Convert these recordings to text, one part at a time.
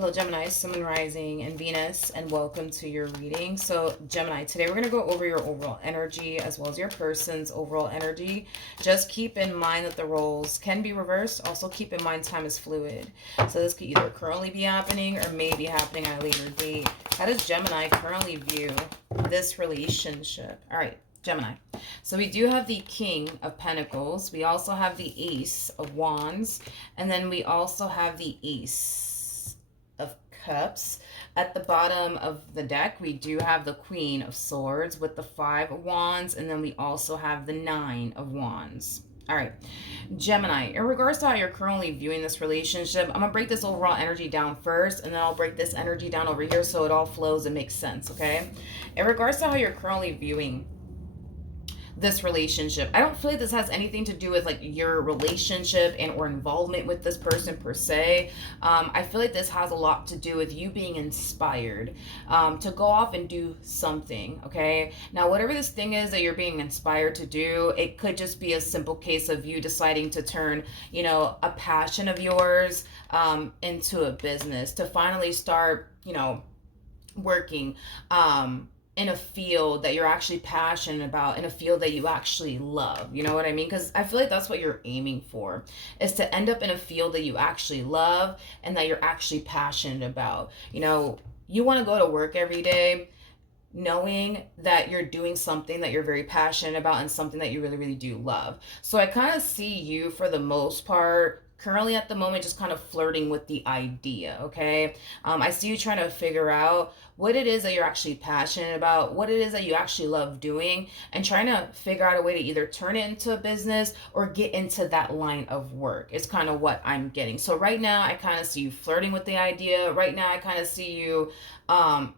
Hello, Gemini, Sun, Moon, Rising, and Venus, and welcome to your reading. So, Gemini, today we're going to go over your overall energy as well as your person's overall energy. Just keep in mind that the roles can be reversed. Also, keep in mind time is fluid. So, this could either currently be happening or may be happening at a later date. How does Gemini currently view this relationship? All right. Gemini. So we do have the King of Pentacles. We also have the Ace of Wands. And then we also have the Ace of Cups. At the bottom of the deck, we do have the Queen of Swords with the Five of Wands. And then we also have the Nine of Wands. All right, Gemini, in regards to how you're currently viewing this relationship, I'm going to break this overall energy down first, and then I'll break this energy down over here so it all flows and makes sense, okay? In regards to how you're currently viewing this relationship, I don't feel like this has anything to do with like your relationship and or involvement with this person per se. I feel like this has a lot to do with you being inspired to go off and do something. Okay, now whatever this thing is that you're being inspired to do, it could just be a simple case of you deciding to turn, you know, a passion of yours into a business, to finally start, you know, working in a field that you're actually passionate about, in a field that you actually love. You know what I mean? Because I feel like that's what you're aiming for, is to end up in a field that you actually love and that you're actually passionate about. You know, you want to go to work every day knowing that you're doing something that you're very passionate about and something that you really, really do love. So I kind of see you, for the most part, currently at the moment, just kind of flirting with the idea, okay? I see you trying to figure out what it is that you're actually passionate about, what it is that you actually love doing, and trying to figure out a way to either turn it into a business or get into that line of work. It's kind of what I'm getting. So right now, I kind of see you flirting with the idea. Right now, I kind of see you,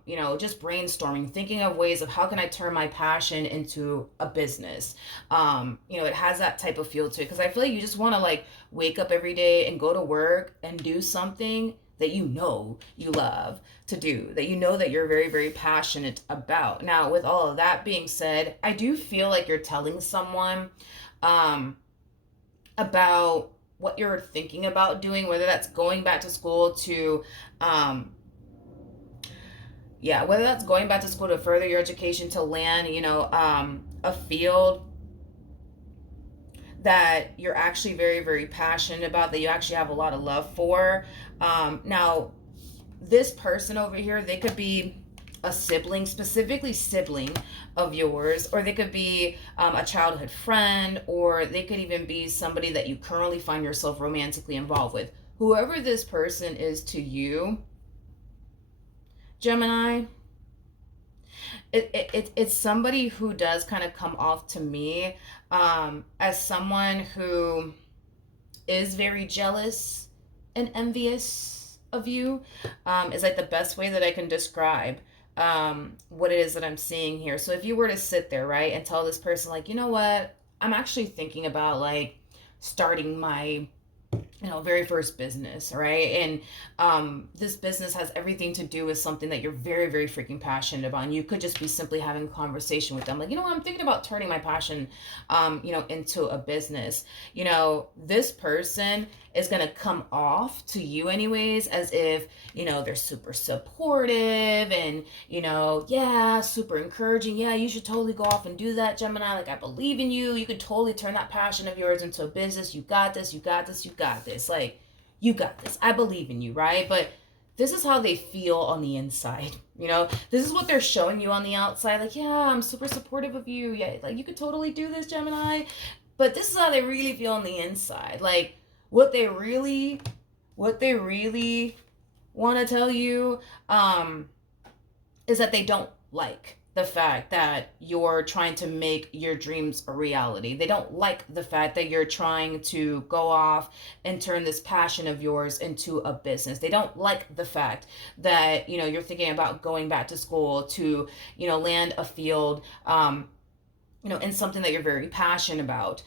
you know, just brainstorming, thinking of ways of how can I turn my passion into a business. You know, it has that type of feel to it, because I feel like you just want to like wake up every day and go to work and do something that you know you love to do, that you know that you're very, very passionate about. Now, with all of that being said, I do feel like you're telling someone about what you're thinking about doing, whether that's going back to school to whether that's going back to school to further your education, to land, you know, a field that you're actually very, very passionate about, that you actually have a lot of love for. Now, this person over here, they could be a sibling, specifically sibling of yours, or they could be a childhood friend, or they could even be somebody that you currently find yourself romantically involved with. Whoever this person is to you, Gemini, it's somebody who does kind of come off to me as someone who is very jealous and envious of you, is like the best way that I can describe what it is that I'm seeing here. So if you were to sit there, right, and tell this person, like, you know what, I'm actually thinking about like starting my, you know, very first business, right? And this business has everything to do with something that you're very, very freaking passionate about. And you could just be simply having a conversation with them, like, you know what, I'm thinking about turning my passion, you know, into a business. You know, this person is going to come off to you anyways as if, you know, they're super supportive and, you know, yeah, super encouraging. Yeah, you should totally go off and do that, Gemini. Like, I believe in you. You could totally turn that passion of yours into a business. You got this. You got this. You got this. Like, you got this. I believe in you, right? But this is how they feel on the inside. You know, this is what they're showing you on the outside. Like, yeah, I'm super supportive of you. Yeah, like, you could totally do this, Gemini. But this is how they really feel on the inside. Like, what they really want to tell you is that they don't like the fact that you're trying to make your dreams a reality. They don't like the fact that you're trying to go off and turn this passion of yours into a business. They don't like the fact that, you know, you're thinking about going back to school to, you know, land a field, you know, in something that you're very passionate about,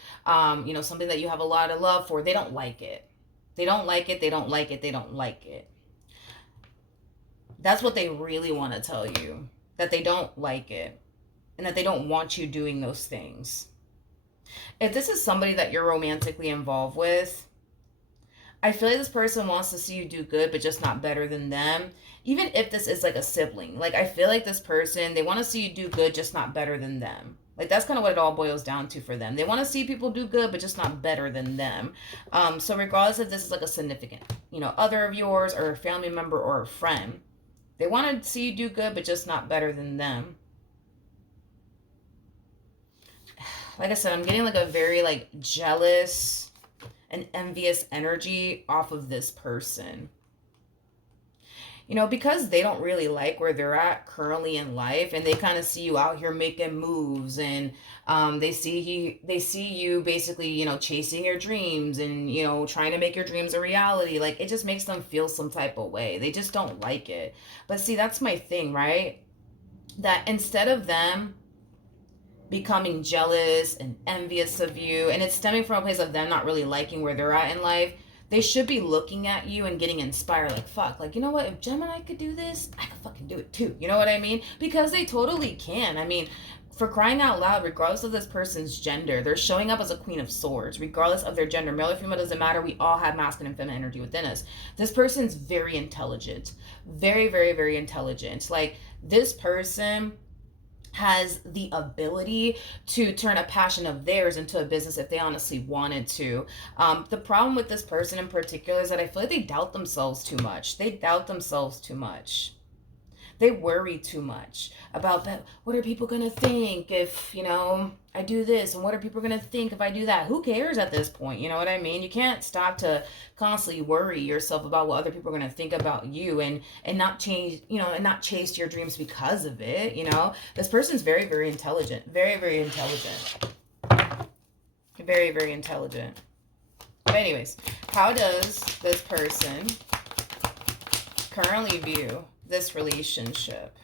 you know, something that you have a lot of love for. They don't like it. They don't like it. They don't like it. They don't like it. That's what they really want to tell you, that they don't like it and that they don't want you doing those things. If this is somebody that you're romantically involved with, I feel like this person wants to see you do good, but just not better than them. Even if this is like a sibling, like I feel like this person, they want to see you do good, just not better than them. Like that's kind of what it all boils down to for them. They want to see people do good, but just not better than them. So regardless if this is like a significant, other of yours or a family member or a friend, they want to see you do good, but just not better than them. Like I said, I'm getting like a very like jealous and envious energy off of this person. Because they don't really like where they're at currently in life, and they kind of see you out here making moves, and they see you basically, chasing your dreams, and trying to make your dreams a reality. Like it just makes them feel some type of way. They just don't like it. But see, that's my thing, right? That instead of them becoming jealous and envious of you, and it's stemming from a place of them not really liking where they're at in life, they should be looking at you and getting inspired, like, fuck, like, you know what, if Gemini could do this, I could fucking do it too. You know what I mean? Because they totally can. I mean, for crying out loud, regardless of this person's gender, they're showing up as a queen of swords, regardless of their gender. Male or female doesn't matter. We all have masculine and feminine energy within us. This person's very intelligent. Very, very, very intelligent. Like, this person has the ability to turn a passion of theirs into a business if they honestly wanted to. The problem with this person in particular is that I feel like they doubt themselves too much. They doubt themselves too much. They worry too much about what are people going to think if, I do this, and what are people going to think if I do that? Who cares at this point? You know what I mean? You can't stop to constantly worry yourself about what other people are going to think about you, and not change, and not chase your dreams because of it. This person's very, very intelligent. Very, very intelligent. Very, very intelligent. But anyways, how does this person currently view this relationship?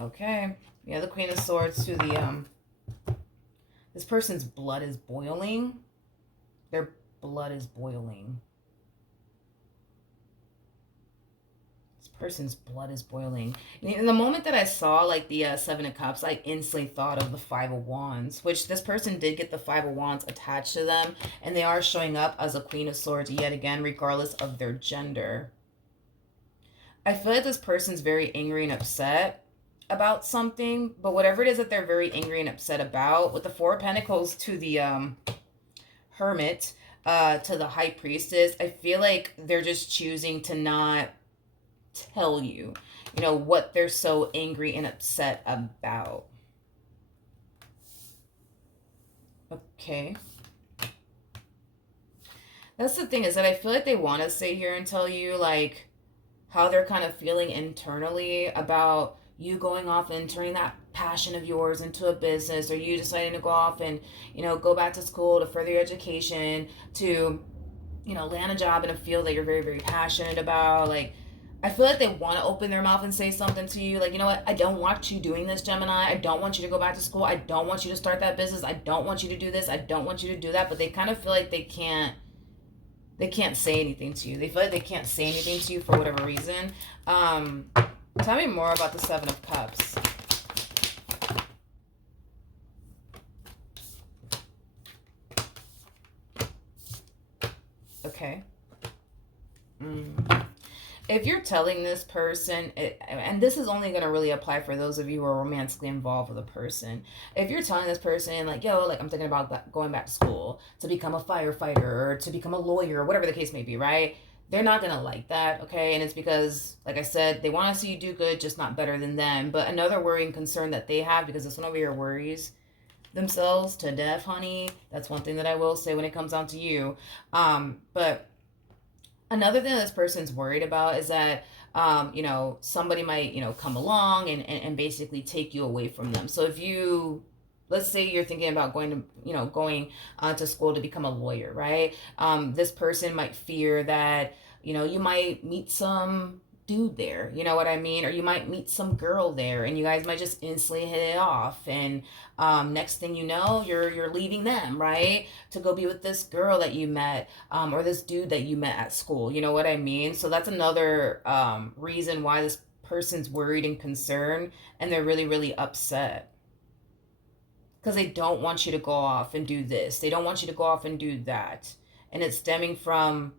Okay. Yeah, the Queen of Swords to the this person's blood is boiling. Their blood is boiling. This person's blood is boiling. In the moment that I saw like the Seven of Cups, I instantly thought of the Five of Wands, which this person did get the Five of Wands attached to them, and they are showing up as a Queen of Swords yet again, regardless of their gender. I feel like this person's very angry and upset about something, but whatever it is that they're very angry and upset about, with the Four of Pentacles to the Hermit, to the High Priestess, I feel like they're just choosing to not tell you, what they're so angry and upset about. Okay. That's the thing, is that I feel like they want to sit here and tell you, like, how they're kind of feeling internally about you going off and turning that passion of yours into a business, or you deciding to go off and, go back to school to further your education, to, land a job in a field that you're very, very passionate about. Like, I feel like they want to open their mouth and say something to you. Like, you know what? I don't want you doing this, Gemini. I don't want you to go back to school. I don't want you to start that business. I don't want you to do this. I don't want you to do that. But they kind of feel like they can't say anything to you. They feel like they can't say anything to you for whatever reason. Tell me more about the Seven of Cups. Okay. If you're telling this person, and this is only going to really apply for those of you who are romantically involved with a person. If you're telling this person, like, yo, like, I'm thinking about going back to school to become a firefighter or to become a lawyer or whatever the case may be, right? They're not going to like that, okay? And it's because, like I said, they want to see you do good, just not better than them. But another worry and concern that they have, because this one over here worries themselves to death, honey. That's one thing that I will say when it comes down to you. But another thing that this person's worried about is that, somebody might, come along and basically take you away from them. So if you, let's say you're thinking about going to school to become a lawyer, right? This person might fear that, you might meet some dude there, you know what I mean? Or you might meet some girl there, and you guys might just instantly hit it off, and next thing you know, you're leaving them, right, to go be with this girl that you met, or this dude that you met at school. You know what I mean? So that's another reason why this person's worried and concerned, and they're really, really upset. because they don't want you to go off and do this. They don't want you to go off and do that. And it's stemming from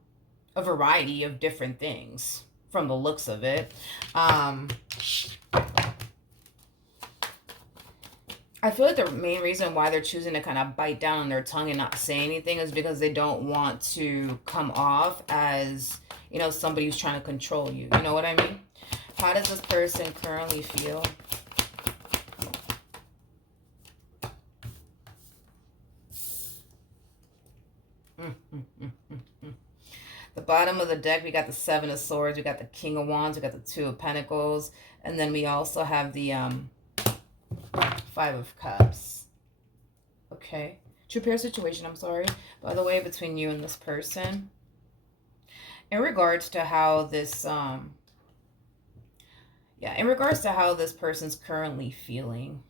a variety of different things from the looks of it. I feel like the main reason why they're choosing to kind of bite down on their tongue and not say anything is because they don't want to come off as, you know, somebody who's trying to control you. You know what I mean? How does this person currently feel? The bottom of the deck, we got the Seven of Swords, we got the King of Wands, we got the Two of Pentacles, and then we also have the Five of Cups. Okay. True pair situation, I'm sorry. By the way, between you and this person. In regards to how this, in regards to how this person's currently feeling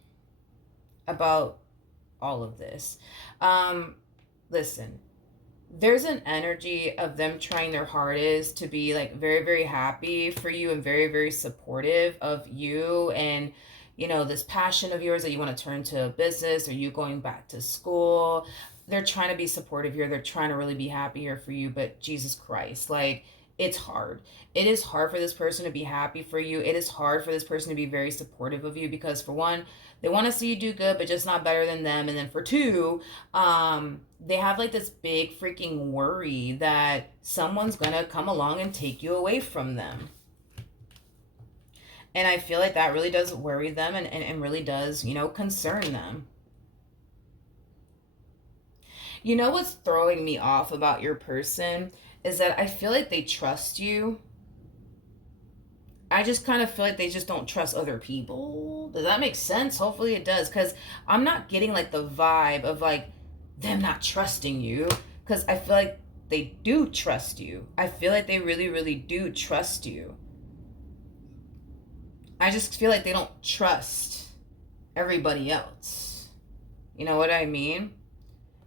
about all of this. Listen, there's an energy of them trying their hardest to be like very, very happy for you and very, very supportive of you and, you know, this passion of yours that you want to turn to a business or you going back to school. They're trying to be supportive here. They're trying to really be happy here for you. But Jesus Christ, like, it's hard. It is hard for this person to be happy for you. It is hard for this person to be very supportive of you because, for one, they want to see you do good, but just not better than them. And then for two, they have like this big freaking worry that someone's going to come along and take you away from them. And I feel like that really does worry them and really does, you know, concern them. You know what's throwing me off about your person is that I feel like they trust you. I just kind of feel like they just don't trust other people. Does that make sense? Hopefully it does, because I'm not getting like the vibe of like them not trusting you, because I feel like they do trust you. I feel like they really, really do trust you. I just feel like they don't trust everybody else. You know what I mean?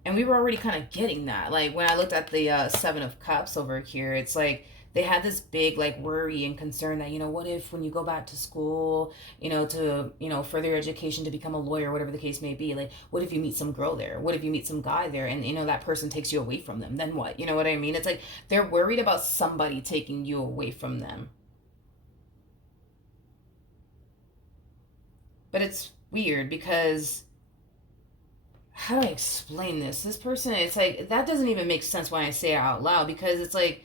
And we were already kind of getting that. Like when I looked at the Seven of Cups over here, it's like they had this big like worry and concern that, you know, what if when you go back to school, you know, to, you know, further your education to become a lawyer, whatever the case may be, like, what if you meet some girl there? What if you meet some guy there and, you know, that person takes you away from them? Then what? You know what I mean? It's like they're worried about somebody taking you away from them. But it's weird because, how do I explain this? This person, it's like, that doesn't even make sense when I say it out loud, because it's like,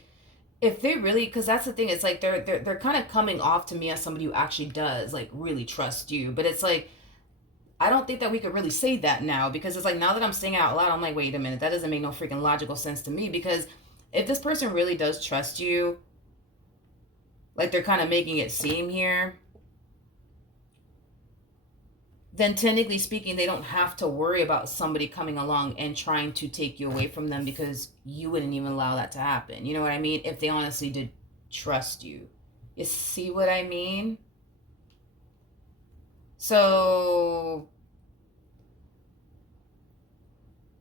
if they really, because that's the thing, it's like they're kind of coming off to me as somebody who actually does like really trust you. But it's like, I don't think that we could really say that now, because it's like, now that I'm saying it out loud, I'm like, wait a minute, that doesn't make no freaking logical sense to me. Because if this person really does trust you, like they're kind of making it seem here, then technically speaking, they don't have to worry about somebody coming along and trying to take you away from them, because you wouldn't even allow that to happen. You know what I mean? If they honestly did trust you. You see what I mean? So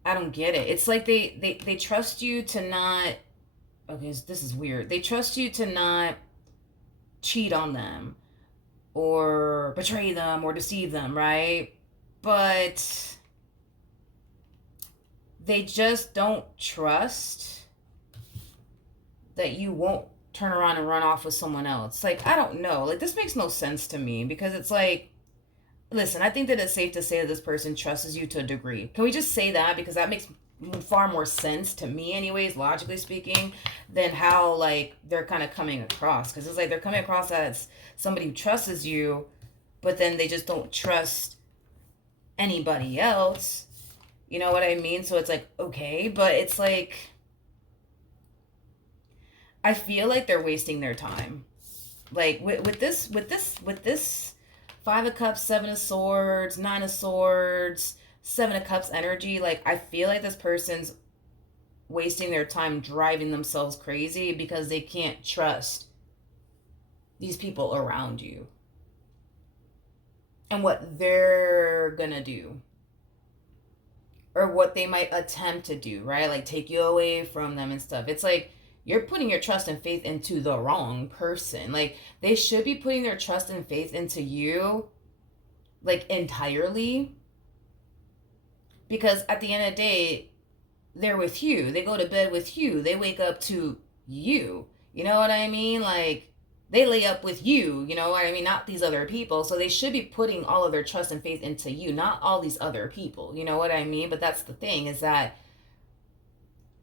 I don't get it. It's like they trust you to not, okay, this is weird. They trust you to not cheat on them or betray them or deceive them, right? But they just don't trust that you won't turn around and run off with someone else. Like, I don't know. Like, this makes no sense to me, because it's like, listen, I think that it's safe to say that this person trusts you to a degree. Can we just say that? Because that makes far more sense to me anyways, logically speaking, than how like they're kind of coming across. Because it's like they're coming across as somebody who trusts you, but then they just don't trust anybody else. You know what I mean? So it's like, okay, but it's like, I feel like they're wasting their time. Like with this Five of Cups, Seven of Swords, Nine of Swords, Seven of Cups energy, like I feel like this person's wasting their time driving themselves crazy because they can't trust these people around you and what they're gonna do or what they might attempt to do, right? Like take you away from them and stuff. It's like you're putting your trust and faith into the wrong person. Like they should be putting their trust and faith into you, like entirely. Because at the end of the day, they're with you. They go to bed with you. They wake up to you. You know what I mean? Like, they lay up with you. You know what I mean? Not these other people. So they should be putting all of their trust and faith into you, not all these other people. You know what I mean? But that's the thing, is that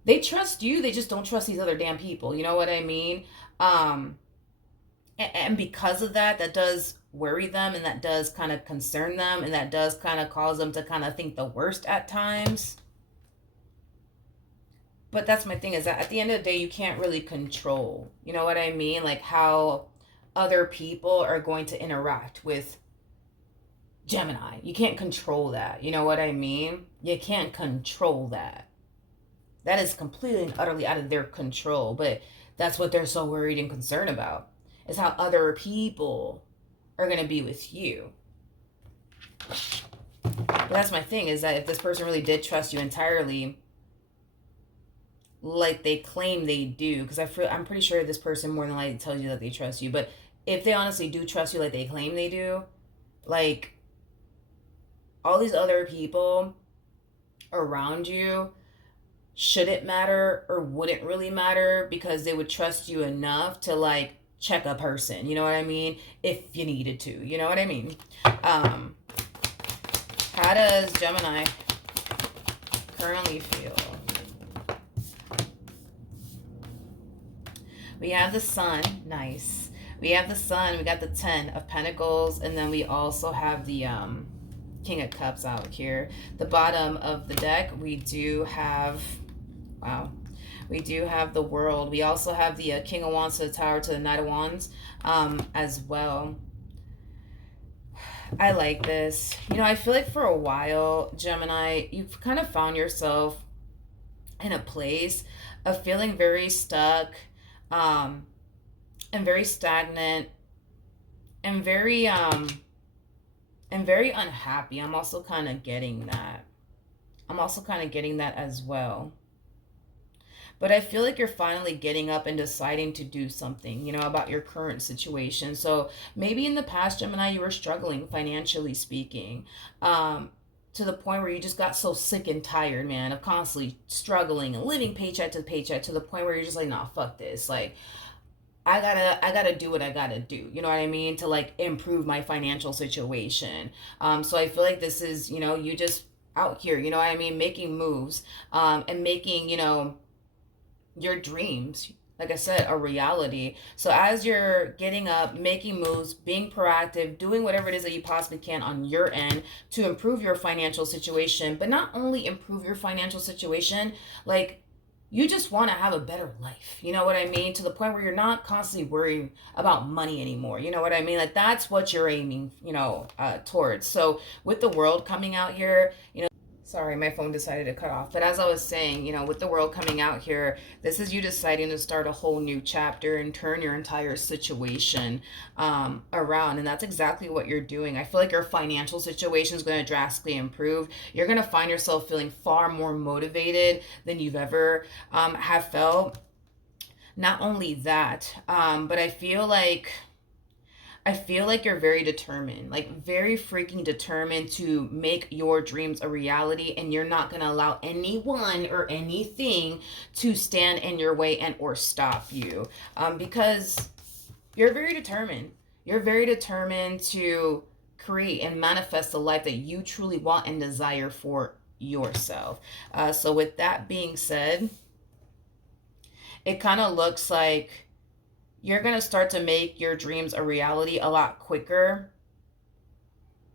they trust you. They just don't trust these other damn people. You know what I mean? And because of that, that does worry them, and that does kind of concern them, and that does kind of cause them to kind of think the worst at times. But that's my thing, is that at the end of the day, you can't really control, you know what I mean, like how other people are going to interact with Gemini. You can't control that, you know what I mean? You can't control that. That is completely and utterly out of their control. But that's what they're so worried and concerned about, is how other people are going to be with you. But that's my thing, is that if this person really did trust you entirely, like they claim they do, because I'm pretty sure this person more than likely tells you that they trust you, but if they honestly do trust you like they claim they do, like, all these other people around you, should it matter or wouldn't really matter, because they would trust you enough to, like, check a person, you know what I mean, if you needed to, you know what I mean. How does Gemini currently feel? We have the Sun. Nice. We have the Sun. We got the 10 of Pentacles. And then we also have the King of Cups out here. The bottom of the deck, we do have... Wow. We do have the World. We also have the King of Wands to the Tower to the Knight of Wands as well. I like this. You know, I feel like for a while, Gemini, you've kind of found yourself in a place of feeling very stuck, and very stagnant, and very unhappy. I'm also kind of getting that. As well. But I feel like you're finally getting up and deciding to do something, you know, about your current situation. So maybe in the past, Gemini, you were struggling financially speaking, to the point where you just got so sick and tired, man, of constantly struggling and living paycheck to paycheck, to the point where you're just like, nah, fuck this. Like, I gotta do what I gotta do. You know what I mean? To, like, improve my financial situation. So I feel like this is, you know, you just out here, you know what I mean? Making moves, and making, you know, your dreams, like I said, a reality. So as you're getting up, making moves, being proactive, doing whatever it is that you possibly can on your end to improve your financial situation, but not only improve your financial situation, like, you just want to have a better life, you know what I mean, to the point where you're not constantly worrying about money anymore, you know what I mean, like, that's what you're aiming, you know, towards. So with the World coming out here, you know, sorry, my phone decided to cut off. But as I was saying, you know, with the World coming out here, this is you deciding to start a whole new chapter and turn your entire situation around. And that's exactly what you're doing. I feel like your financial situation is going to drastically improve. You're going to find yourself feeling far more motivated than you've ever have felt. Not only that, but I feel like you're very determined, like very freaking determined to make your dreams a reality, and you're not going to allow anyone or anything to stand in your way and or stop you, because you're very determined. You're very determined to create and manifest the life that you truly want and desire for yourself. So with that being said, it kind of looks like you're going to start to make your dreams a reality a lot quicker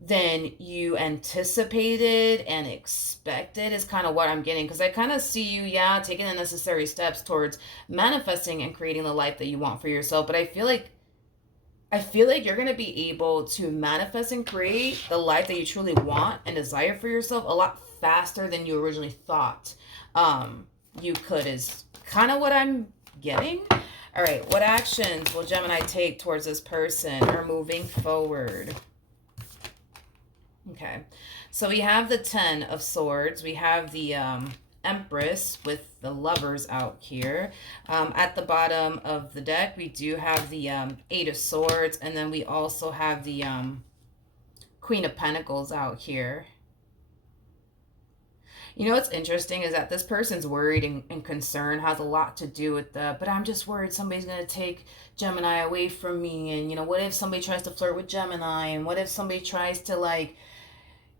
than you anticipated and expected, is kind of what I'm getting. Because I kind of see you, yeah, taking the necessary steps towards manifesting and creating the life that you want for yourself. But I feel like you're going to be able to manifest and create the life that you truly want and desire for yourself a lot faster than you originally thought you could, is kind of what I'm getting. All right, what actions will Gemini take towards this person or moving forward? Okay, so we have the 10 of Swords. We have the Empress with the Lovers out here. At the bottom of the deck, we do have the 8 of Swords, and then we also have the Queen of Pentacles out here. You know what's interesting is that this person's worried and concerned has a lot to do with but I'm just worried somebody's going to take Gemini away from me. And, what if somebody tries to flirt with Gemini? And what if somebody tries to, like,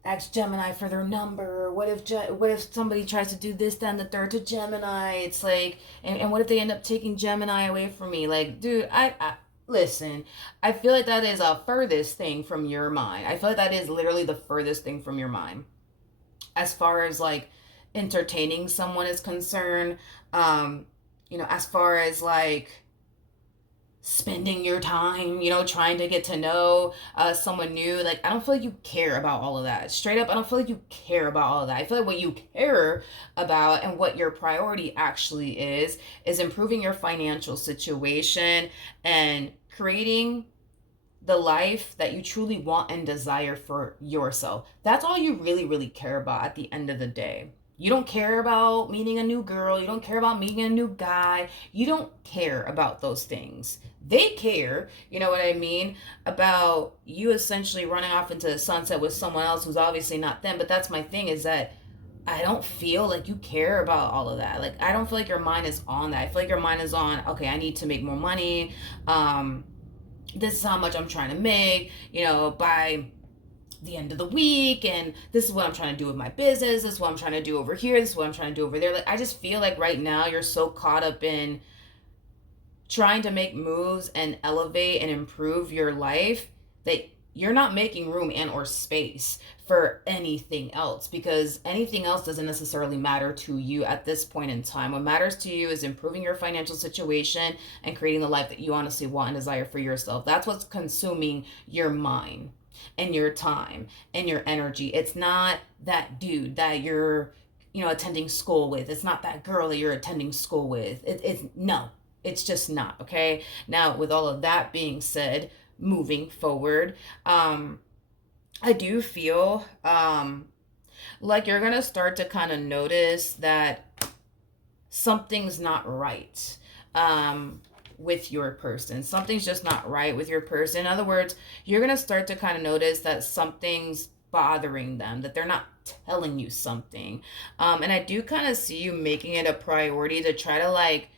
ask Gemini for their number? What if somebody tries to do this, then the third to Gemini? It's like, and what if they end up taking Gemini away from me? Like, dude, I listen, I feel like that is a furthest thing from your mind. I feel like that is literally the furthest thing from your mind as far as like entertaining someone is concerned. As far as like spending your time, trying to get to know someone new. Like, I don't feel like you care about all of that. Straight up, I don't feel like you care about all of that. I feel like what you care about and what your priority actually is improving your financial situation and creating the life that you truly want and desire for yourself. That's all you really, really care about at the end of the day. You don't care about meeting a new girl. You don't care about meeting a new guy. You don't care about those things. They care, you know what I mean, about you essentially running off into the sunset with someone else who's obviously not them. But that's my thing, is that I don't feel like you care about all of that. Like, I don't feel like your mind is on that. I feel like your mind is on, okay, I need to make more money. This is how much I'm trying to make, by the end of the week, and this is what I'm trying to do with my business, this is what I'm trying to do over here, this is what I'm trying to do over there. Like, I just feel like right now you're so caught up in trying to make moves and elevate and improve your life that you're not making room and or space for anything else, because anything else doesn't necessarily matter to you at this point in time. What matters to you is improving your financial situation and creating the life that you honestly want and desire for yourself. That's what's consuming your mind and your time and your energy. It's not that dude that you're attending school with. It's not that girl that you're attending school with. It's no, it's just not. Okay, now with all of that being said, moving forward, I do feel like you're gonna start to kind of notice that something's not right with your person. Something's just not right with your person. In other words, you're gonna start to kind of notice that something's bothering them, that they're not telling you something. And I do kind of see you making it a priority to try to like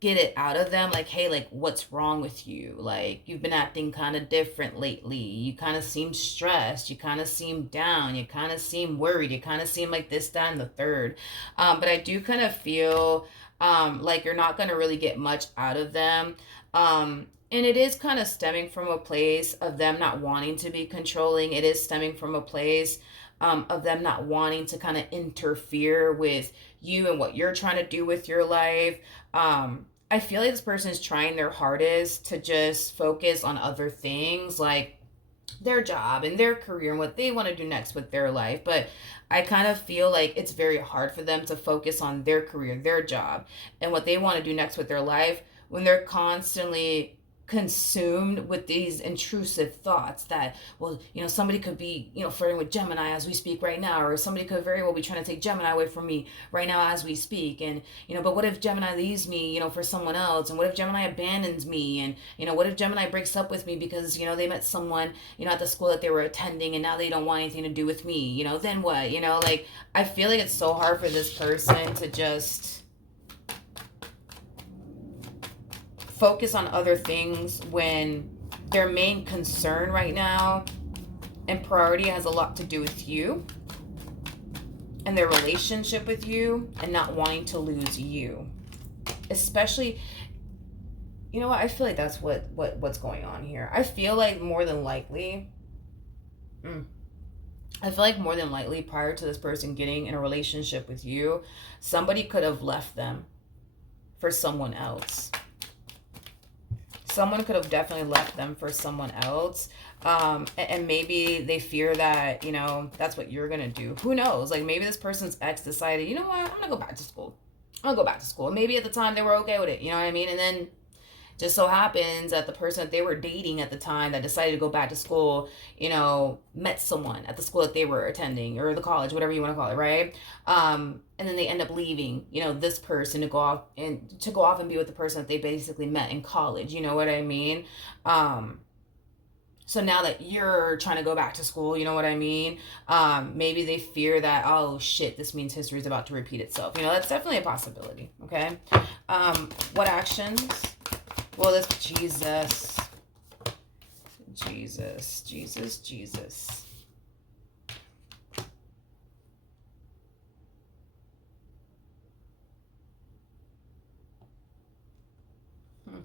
get it out of them, like, hey, like, what's wrong with you? Like, you've been acting kind of different lately. You kind of seem stressed. You kind of seem down. You kind of seem worried. You kind of seem like this, that, and the third. But I do kind of feel like you're not going to really get much out of them. And it is kind of stemming from a place of them not wanting to be controlling. It is stemming from a place of them not wanting to kind of interfere with you and what you're trying to do with your life. I feel like this person is trying their hardest to just focus on other things, like their job and their career and what they want to do next with their life. But I kind of feel like it's very hard for them to focus on their career, their job, and what they want to do next with their life when they're constantly consumed with these intrusive thoughts that, well, somebody could be, flirting with Gemini as we speak right now, or somebody could very well be trying to take Gemini away from me right now as we speak. And, but what if Gemini leaves me, for someone else? And what if Gemini abandons me? And, what if Gemini breaks up with me because, they met someone, at the school that they were attending, and now they don't want anything to do with me? Then what? Like, I feel like it's so hard for this person to just focus on other things when their main concern right now and priority has a lot to do with you and their relationship with you and not wanting to lose you. Especially, I feel like that's what's going on here. I feel like more than likely prior to this person getting in a relationship with you, somebody could have left them for someone else. Someone could have definitely left them for someone else. And maybe they fear that, that's what you're going to do. Who knows? Like, maybe this person's ex decided, you know what, I'm going to go back to school. I'll go back to school. Maybe at the time they were okay with it. You know what I mean? And then just so happens that the person that they were dating at the time that decided to go back to school, met someone at the school that they were attending, or the college, whatever you want to call it, right? And then they end up leaving, this person to go off and be with the person that they basically met in college. You know what I mean? So now that you're trying to go back to school, you know what I mean? Maybe they fear that, oh shit, this means history is about to repeat itself. You know, that's definitely a possibility. Okay. What actions? Well, this Jesus. Jesus, Jesus, Jesus. Hmm.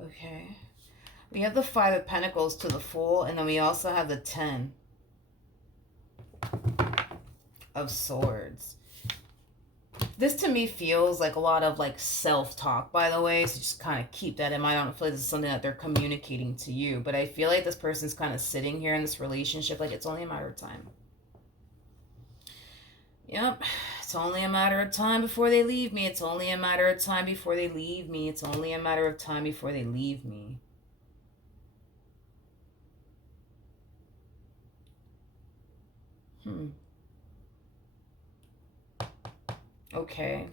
Okay. We have the Five of Pentacles to the Fool, and then we also have the 10 of Swords. This to me feels like a lot of like self-talk, by the way, so just kind of keep that in mind. I don't feel like this is something that they're communicating to you, but I feel like this person's kind of sitting here in this relationship like it's only a matter of time. Yep, it's only a matter of time before they leave me. It's only a matter of time before they leave me. It's only a matter of time before they leave me. Okay.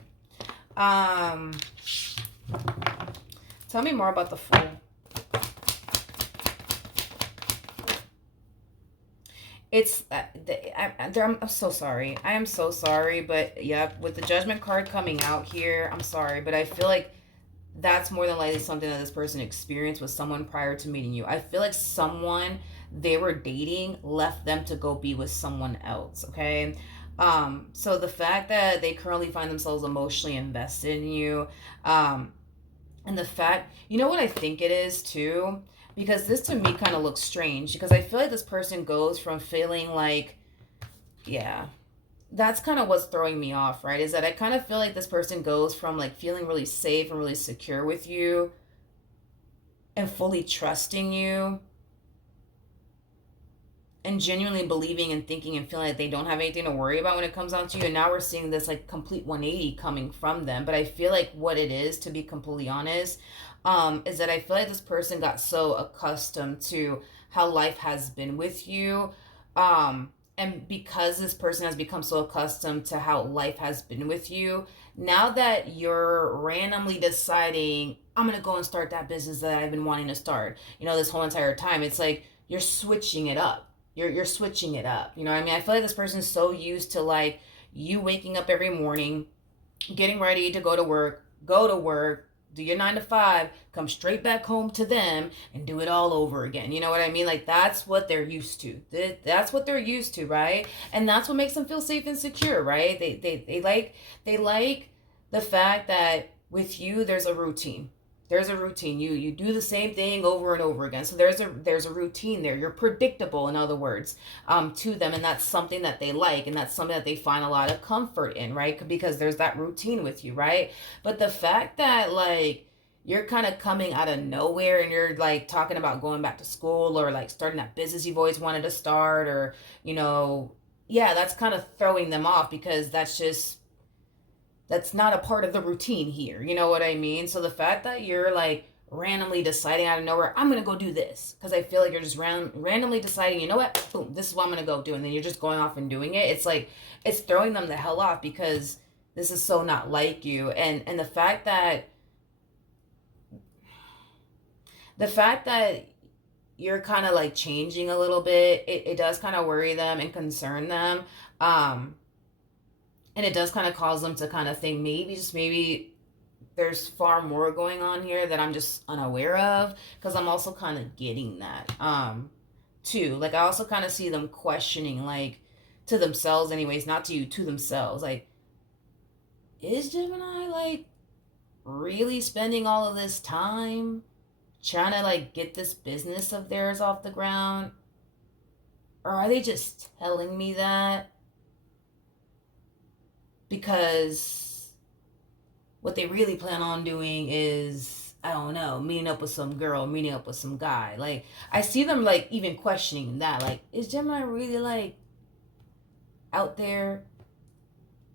Um, Tell me more about the Fool. It's I'm so sorry. I am so sorry, but yeah, with the Judgment card coming out here, I'm sorry, but I feel like that's more than likely something that this person experienced with someone prior to meeting you. I feel like someone they were dating left them to go be with someone else, okay? So the fact that they currently find themselves emotionally invested in you, um, and the fact, you know what I think it is too? Because this to me kind of looks strange because I feel like this person goes from feeling like, yeah, that's kind of what's throwing me off, right? Is that I kind of feel like this person goes from like feeling really safe and really secure with you and fully trusting you and genuinely believing and thinking and feeling like they don't have anything to worry about when it comes down to you. And now we're seeing this like complete 180 coming from them. But I feel like what it is, to be completely honest, is that I feel like this person got so accustomed to how life has been with you. And because this person has become so accustomed to how life has been with you, now that you're randomly deciding, I'm going to go and start that business that I've been wanting to start, you know, this whole entire time, it's like you're switching it up. You're switching it up. You know what I mean? I feel like this person's so used to like you waking up every morning, getting ready to go to work, do your 9 to 5, come straight back home to them and do it all over again. You know what I mean? Like that's what they're used to. That's what they're used to, right? And that's what makes them feel safe and secure, right? They like the fact that with you there's a routine. There's a routine. You do the same thing over and over again. So there's a routine there. You're predictable, in other words, to them, and that's something that they like, and that's something that they find a lot of comfort in, right? Because there's that routine with you, right? But the fact that like you're kind of coming out of nowhere and you're like talking about going back to school or like starting that business you've always wanted to start, or you know, yeah, that's kind of throwing them off because that's not a part of the routine here. You know what I mean? So the fact that you're like randomly deciding out of nowhere, I'm gonna go do this because I feel like you're just randomly deciding, you know what, boom, this is what I'm gonna go do, and then you're just going off and doing it. It's like it's throwing them the hell off because this is so not like you, and the fact that you're kind of like changing a little bit, it does kind of worry them and concern them. Um, and it does kind of cause them to kind of think maybe, just maybe, there's far more going on here that I'm just unaware of, because I'm also kind of getting that too. Like I also kind of see them questioning, like to themselves anyways, not to you, to themselves, like, is Gemini like really spending all of this time trying to like get this business of theirs off the ground, or are they just telling me that because what they really plan on doing is, I don't know, meeting up with some girl, meeting up with some guy? Like I see them like even questioning that, like, is Gemini really like out there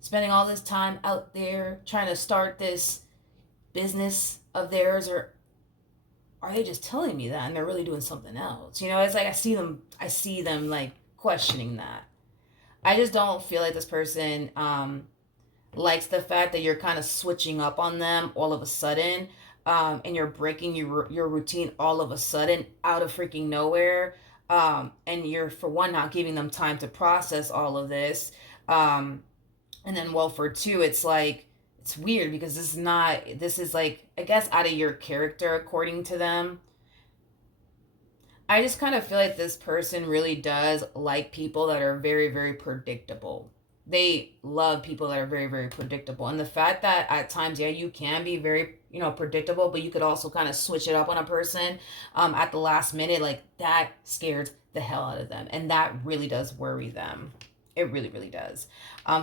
spending all this time out there trying to start this business of theirs, or are they just telling me that and they're really doing something else? You know, it's like I see them like questioning that. I just don't feel like this person likes the fact that you're kind of switching up on them all of a sudden. and you're breaking your routine all of a sudden out of freaking nowhere. And you're, for one, not giving them time to process all of this. And then, well, for two, it's like, it's weird because this is like, I guess, out of your character, according to them. I just kind of feel like this person really does like people that are very, very predictable. They love people that are very, very predictable. And the fact that at times, yeah, you can be very, predictable, but you could also kind of switch it up on a person at the last minute, like that scares the hell out of them. And that really does worry them. It really, really does.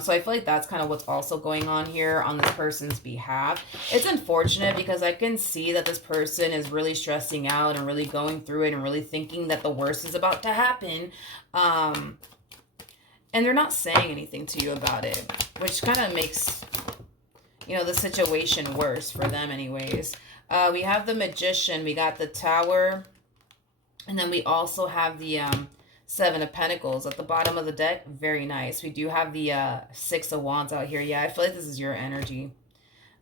So I feel like that's kind of what's also going on here on this person's behalf. It's unfortunate because I can see that this person is really stressing out and really going through it and really thinking that the worst is about to happen. And they're not saying anything to you about it, which kind of makes, the situation worse for them anyways. We have the Magician, we got the Tower, and then we also have the Seven of Pentacles at the bottom of the deck. Very nice. We do have the Six of Wands out here. Yeah, I feel like this is your energy.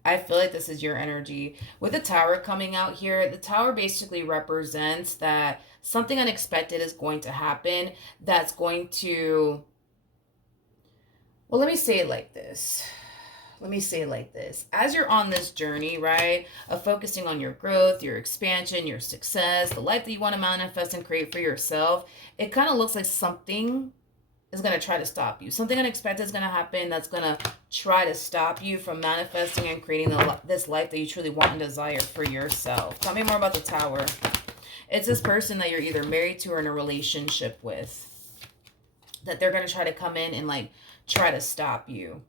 I feel like this is your energy. With the Tower coming out here, the Tower basically represents that something unexpected is going to happen that's going to... Well, let me say it like this. As you're on this journey, right, of focusing on your growth, your expansion, your success, the life that you want to manifest and create for yourself, it kind of looks like something is going to try to stop you. Something unexpected is going to happen that's going to try to stop you from manifesting and creating this life that you truly want and desire for yourself. Tell me more about the Tower. It's this person that you're either married to or in a relationship with, that they're going to try to come in and like try to stop you.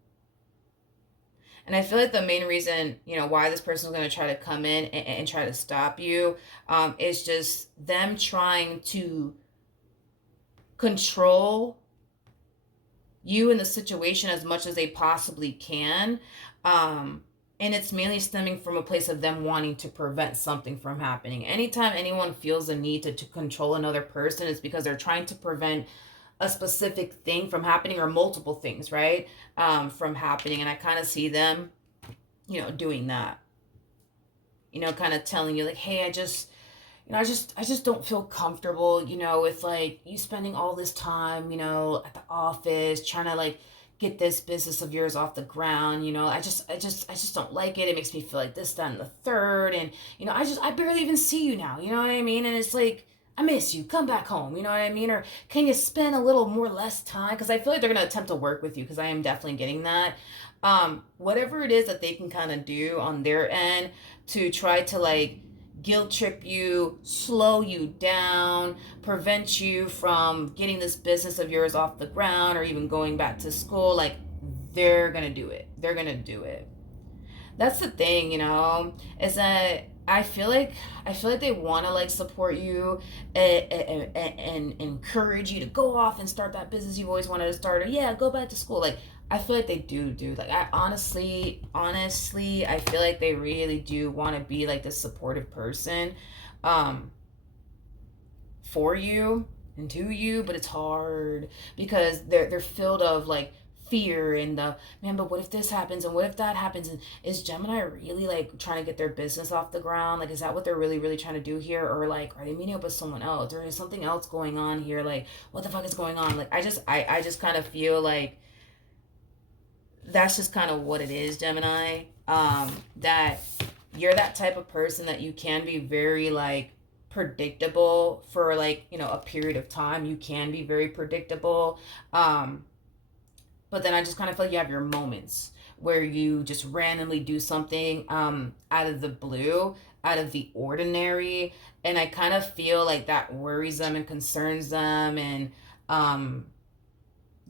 And I feel like the main reason, why this person is going to try to come in and try to stop you is just them trying to control you in the situation as much as they possibly can. And it's mainly stemming from a place of them wanting to prevent something from happening. Anytime anyone feels a need to control another person, it's because they're trying to prevent a specific thing from happening, or multiple things, right? From happening. And I kind of see them, doing that, kind of telling you like, hey, I just don't feel comfortable, with like you spending all this time, at the office trying to like get this business of yours off the ground. I just don't like it. It makes me feel like this, that, and the third. And, I barely even see you now. You know what I mean? And it's like, I miss you. Come back home. You know what I mean? Or can you spend a little more less time? Because I feel like they're going to attempt to work with you, because I am definitely getting that. Whatever it is that they can kind of do on their end to try to like guilt trip you, slow you down, prevent you from getting this business of yours off the ground or even going back to school, like they're going to do it. They're going to do it. That's the thing, is that I feel like they want to like support you and encourage you to go off and start that business you've always wanted to start, or yeah, go back to school. Like I feel like they do like, I honestly I feel like they really do want to be like this supportive person for you and to you, but it's hard because they're filled of like fear and the man, but what if this happens and what if that happens, and is Gemini really like trying to get their business off the ground? Like, is that what they're really, really trying to do here? Or like, are they meeting up with someone else, or is something else going on here? Like, what the fuck is going on? Like, I just kind of feel like that's just kind of what it is, Gemini. That you're that type of person that you can be very like predictable for like, a period of time. You can be very predictable. But then I just kind of feel like you have your moments where you just randomly do something out of the blue, out of the ordinary. And I kind of feel like that worries them and concerns them. And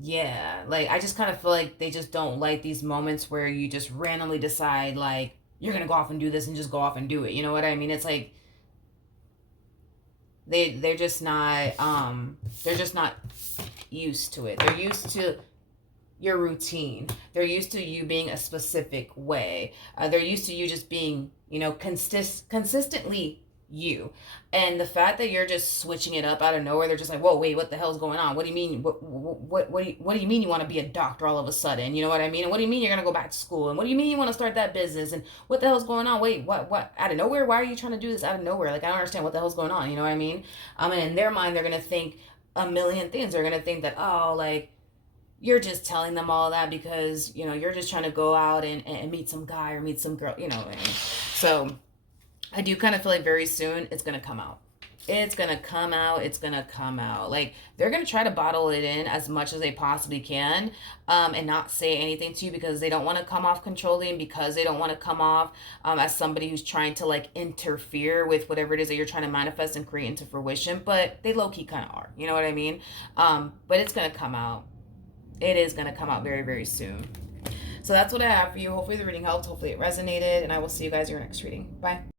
yeah, like I just kind of feel like they just don't like these moments where you just randomly decide like you're going to go off and do this and just go off and do it. You know what I mean? It's like they're just not used to it. They're used to your routine. They're used to you being a specific way. They're used to you just being, consistently you. And the fact that you're just switching it up out of nowhere, they're just like, whoa, wait, what the hell's going on? What do you mean? What do you mean you want to be a doctor all of a sudden? You know what I mean? And what do you mean you're gonna go back to school? And what do you mean you want to start that business? And what the hell's going on? Wait, what out of nowhere? Why are you trying to do this out of nowhere? Like, I don't understand what the hell's going on. You know what I mean? And in their mind, they're gonna think a million things. They're gonna think that, oh, like, you're just telling them all that because, you're just trying to go out and meet some guy or meet some girl, So I do kind of feel like very soon it's going to come out. It's going to come out. It's going to come out. Like, they're going to try to bottle it in as much as they possibly can, and not say anything to you because they don't want to come off controlling, because they don't want to come off as somebody who's trying to, like, interfere with whatever it is that you're trying to manifest and create into fruition. But they low-key kind of are. You know what I mean? But it's going to come out. It is going to come out very, very soon. So that's what I have for you. Hopefully the reading helped. Hopefully it resonated. And I will see you guys in your next reading. Bye.